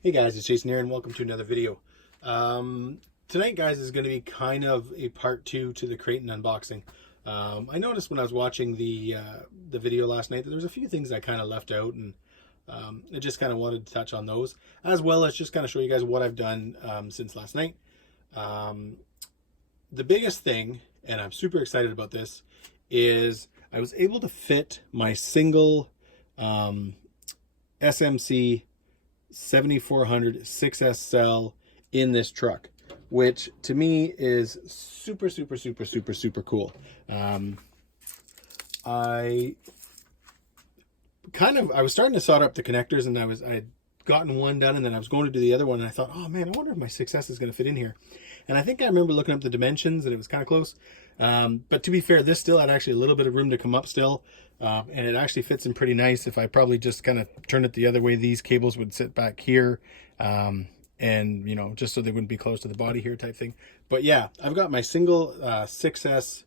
Hey guys, it's Jason here and welcome to another video. Tonight guys is going to be kind of a part 2 to the Kraton unboxing. I noticed when I was watching the video last night that there was a few things I kind of left out, and I just kind of wanted to touch on those, as well as just kind of show you guys what I've done since last night. The biggest thing, and I'm super excited about this, is I was able to fit my single SMC 7400 6S cell in this truck, which to me is super cool. I was starting to solder up the connectors, and I had gotten one done, and then I was going to do the other one, and I thought, oh man, I wonder if my 6S is going to fit in here. And I think I remember looking up the dimensions, and it was kind of close. But to be fair, this still had actually a little bit of room to come up still. And it actually fits in pretty nice. If I probably just kind of turn it the other way, these cables would sit back here. And, you know, just so they wouldn't be close to the body here type thing. But yeah, I've got my single 6S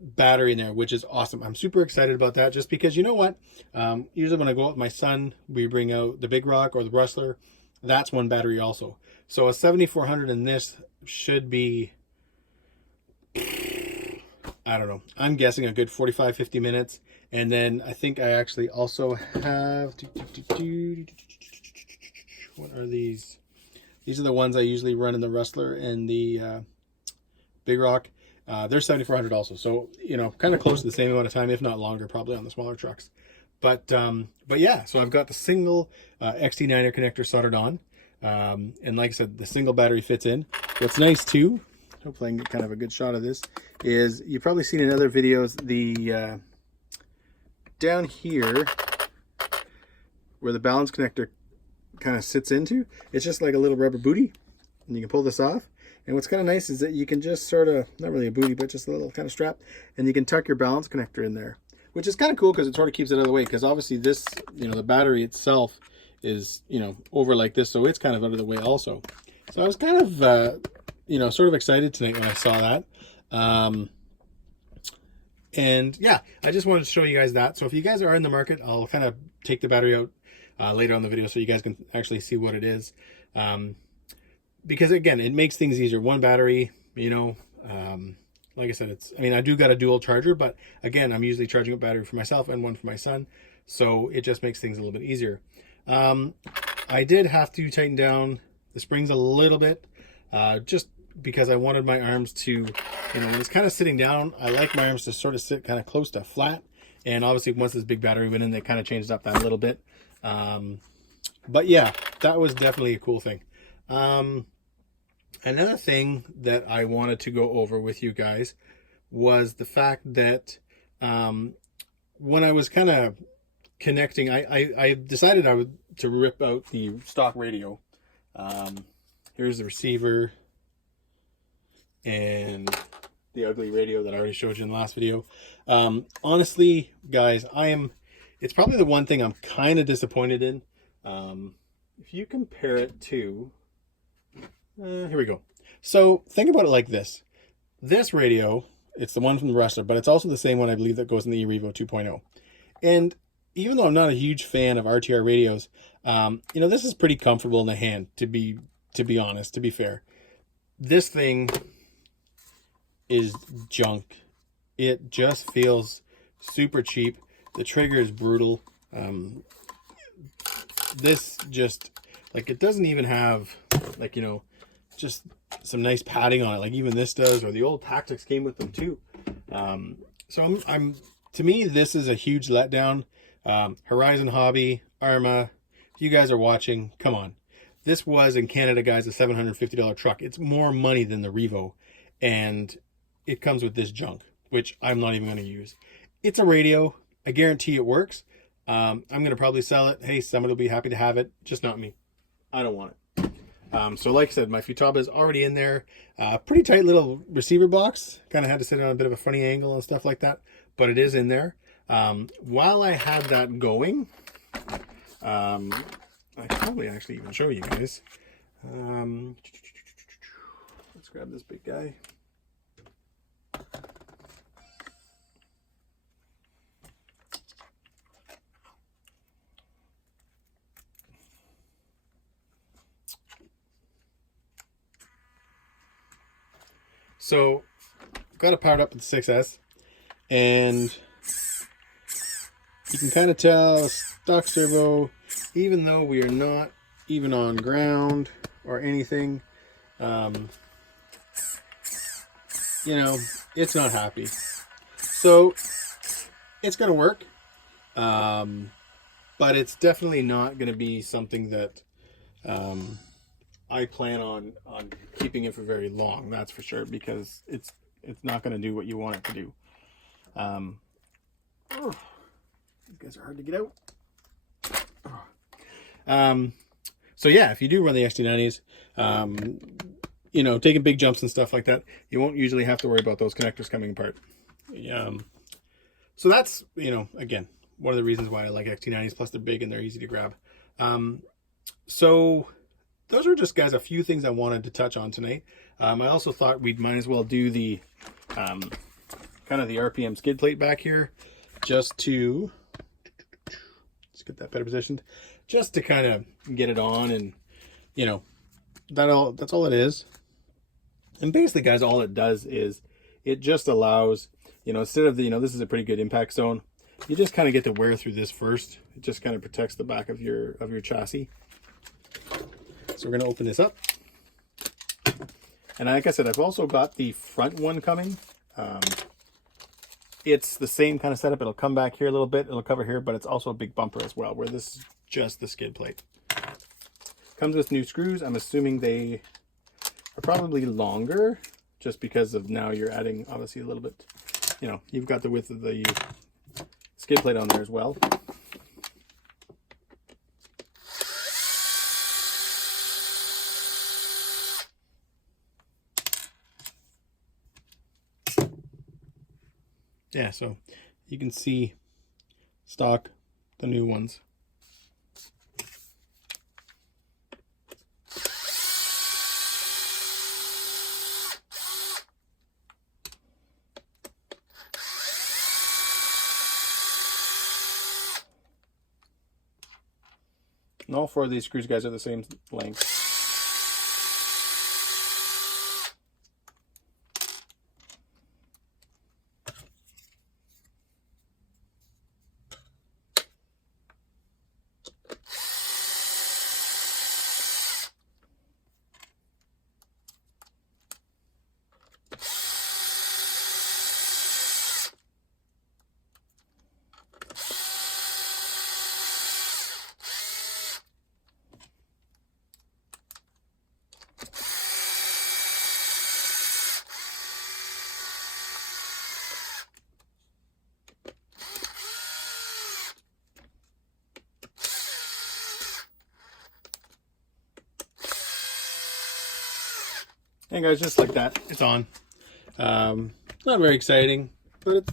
battery in there, which is awesome. I'm super excited about that, just because, you know what? Usually when I go out with my son, we bring out the Big Rock or the Rustler. That's one battery also. So a 7400 in this should be, I don't know, I'm guessing a good 45-50 minutes. And then I think I actually also have, what are these? These are the ones I usually run in the Rustler and the Big Rock. They're 7400 also, so you know, kind of close to the same amount of time, if not longer, probably on the smaller trucks. But yeah, so I've got the single XT9er connector soldered on, and like I said, the single battery fits in. What's nice too, hopefully I can get kind of a good shot of this, is you've probably seen in other videos the down here where the balance connector kind of sits into, it's just like a little rubber booty, and you can pull this off. And what's kind of nice is that you can just sort of, not really a booty, but just a little kind of strap, and you can tuck your balance connector in there, which is kind of cool because it sort of keeps it out of the way, because obviously this, you know, the battery itself is, you know, over like this, so it's kind of out of the way also. So I was kind of, you know, sort of excited tonight when I saw that. And yeah, I just wanted to show you guys that. So if you guys are in the market, I'll kind of take the battery out later on the video so you guys can actually see what it is. Because again, it makes things easier. One battery, you know, like I said, I mean, I do got a dual charger, but again, I'm usually charging a battery for myself and one for my son. So it just makes things a little bit easier. I did have to tighten down the springs a little bit, just because I wanted my arms to, you know, when it's kind of sitting down, I like my arms to sort of sit kind of close to flat. And obviously once this big battery went in, they kind of changed up that a little bit. But yeah, that was definitely a cool thing. Another thing that I wanted to go over with you guys was the fact that when I was kind of connecting, I decided to rip out the stock radio. Here's the receiver and the ugly radio that I already showed you in the last video. Honestly, guys, it's probably the one thing I'm kind of disappointed in. If you compare it to, here we go. So think about it like this. This radio, it's the one from the Rustler, but it's also the same one I believe that goes in the E-Revo 2.0. And even though I'm not a huge fan of RTR radios, you know, this is pretty comfortable in the hand, to be honest, to be fair. This thing is junk. It just feels super cheap. The trigger is brutal. This just, like, it doesn't even have, like, you know, just some nice padding on it, like even this does, or the old Tactics came with them too. So to me, this is a huge letdown. Horizon Hobby, Arrma, if you guys are watching, come on. This was, in Canada, guys, a $750 truck. It's more money than the Revo, and it comes with this junk, which I'm not even going to use. It's a radio. I guarantee it works. I'm going to probably sell it. Hey, somebody will be happy to have it. Just not me. I don't want it. So like I said, my Futaba is already in there. Pretty tight little receiver box. Kind of had to sit on a bit of a funny angle and stuff like that, but it is in there. While I had that going, I could probably actually even show you guys. Let's grab this big guy. So got it powered up with the 6S, and you can kind of tell stock servo, even though we are not even on ground or anything, you know, it's not happy. So it's going to work, but it's definitely not going to be something that I plan on keeping it for very long. That's for sure, because it's not going to do what you want it to do. These guys are hard to get out. So yeah, if you do run the XT90s, you know, taking big jumps and stuff like that, you won't usually have to worry about those connectors coming apart. So that's, you know, again, one of the reasons why I like XT90s, plus they're big and they're easy to grab. So those were just, guys, a few things I wanted to touch on tonight. I also thought we might as well do the kind of the RPM skid plate back here, just to, let's get that better positioned, just to kind of get it on, and you know, that's all it is. And basically, guys, all it does is it just allows, you know, instead of the, you know, this is a pretty good impact zone, you just kind of get to wear through this first. It just kind of protects the back of your chassis. So we're going to open this up. And like I said, I've also got the front one coming. It's the same kind of setup. It'll come back here a little bit. It'll cover here, but it's also a big bumper as well, where this is just the skid plate. Comes with new screws. I'm assuming they are probably longer, just because of now you're adding, obviously, a little bit, you know, you've got the width of the skid plate on there as well. Yeah, so you can see stock, the new ones. And all four of these screws, guys, are the same length. And guys, just like that, it's on. It's not very exciting, but it's,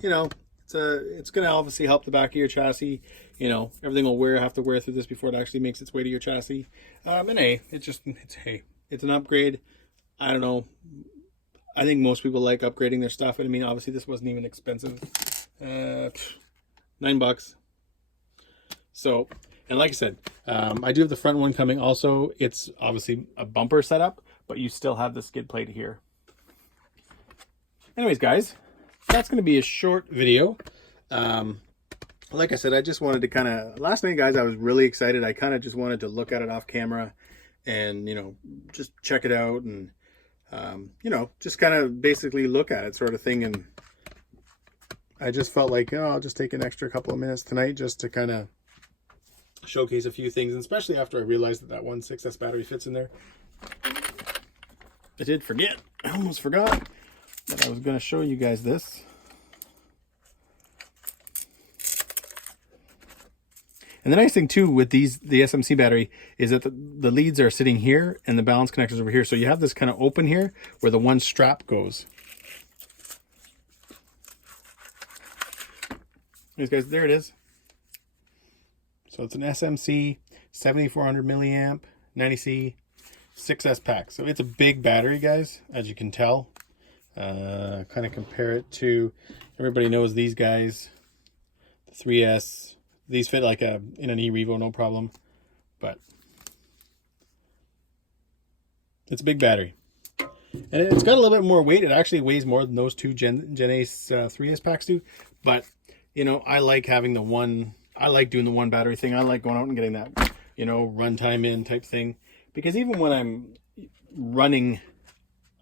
you know, it's going to obviously help the back of your chassis. You know, everything will have to wear through this before it actually makes its way to your chassis. And hey, it's an upgrade. I don't know. I think most people like upgrading their stuff. And I mean, obviously this wasn't even expensive. $9. So, and like I said, I do have the front one coming also. It's obviously a bumper setup, but you still have the skid plate here. Anyways, guys, that's going to be a short video. Like I said, I just wanted to kind of, last night, guys, I was really excited. I kind of just wanted to look at it off camera and, you know, just check it out and, you know, just kind of basically look at it sort of thing. And I just felt like, oh, I'll just take an extra couple of minutes tonight just to kind of showcase a few things, and especially after I realized that one 6S battery fits in there. I did forget. I almost forgot that I was going to show you guys this. And the nice thing too with the SMC battery is that the leads are sitting here and the balance connectors over here. So you have this kind of open here where the one strap goes. Anyways, guys, there it is. So it's an SMC 7400 milliamp 90C 6S pack. So it's a big battery, guys, as you can tell. Kind of compare it to, everybody knows these guys, the 3S. These fit like in an E-Revo, no problem. But it's a big battery. And it's got a little bit more weight. It actually weighs more than those two Gen Ace 3S packs do. But, you know, I like having the one, I like doing the one battery thing. I like going out and getting that, you know, runtime in type thing. Because even when I'm running,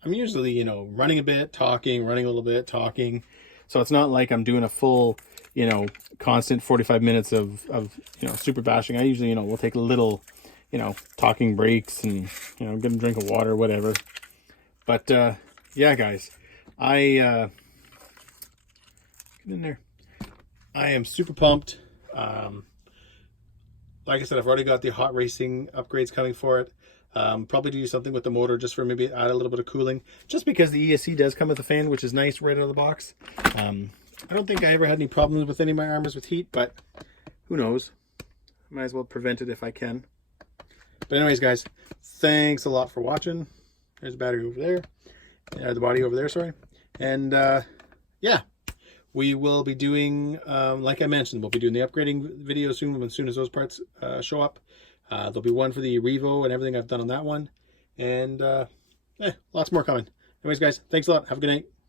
I'm usually, you know, running a bit, talking, running a little bit, talking. So it's not like I'm doing a full, you know, constant 45 minutes of you know, super bashing. I usually, you know, will take little, you know, talking breaks and, you know, get a drink of water, whatever. But, yeah, guys, get in there. I am super pumped. Like I said, I've already got the hot racing upgrades coming for it. Probably do something with the motor just for maybe add a little bit of cooling. Just because the ESC does come with a fan, which is nice right out of the box. I don't think I ever had any problems with any of my Arrmas with heat, but who knows? Might as well prevent it if I can. But anyways, guys, thanks a lot for watching. There's the battery over there. The body over there, sorry. And yeah, we will be doing, like I mentioned, we'll be doing the upgrading video soon as those parts show up. There'll be one for the E-Revo and everything I've done on that one. And lots more coming. Anyways, guys, thanks a lot. Have a good night.